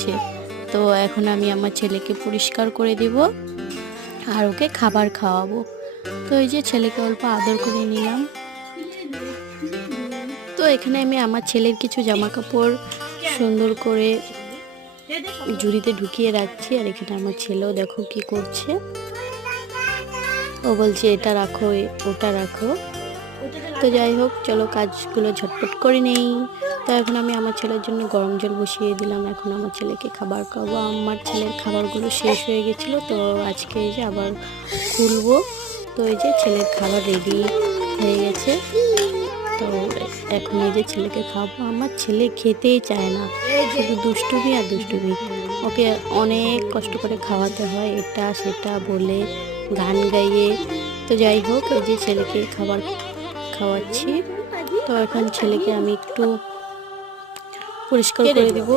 করছে। তো এখন আমি আমার ছেলেকে পরিষ্কার করে দেব আর ওকে খাবার খাওয়াবো। তো এই যে ছেলেকে অল্প আদর করে নিলাম। তো এখানে আমি আমার ছেলের কিছু জামা কাপড় সুন্দর করে ঝুড়িতে ঢুকিয়ে রাখছি। আর এখানে আমার ছেলেও দেখো কি করছে, ও বলছে এটা রাখো ওটা রাখো। তো যাই হোক, চলো কাজগুলো ঝটপট করে নেই। তো এখন আমি আমার ছেলের জন্য গরম জল বসিয়ে দিলাম। এখন আমার ছেলেকে খাবার খাওয়াবো। আমার ছেলের খাবারগুলো শেষ হয়ে গেছিলো, তো আজকে এই যে আবার খুলবো। তো এই যে ছেলের খাবার রেডি হয়ে গেছে। তো এখন এই যে ছেলেকে খাওয়াবো। আমার ছেলে খেতেই চায় না, শুধু দুষ্টুমি আর দুষ্টুমি। ওকে অনেক কষ্ট করে খাওয়াতে হয়, এটা সেটা বলে, গান গাইয়ে। তো যাই হোক, এই যে ছেলেকে খাবার খাওয়াচ্ছি। তো এখন ছেলেকে আমি একটু পরিষ্কার করে দেব।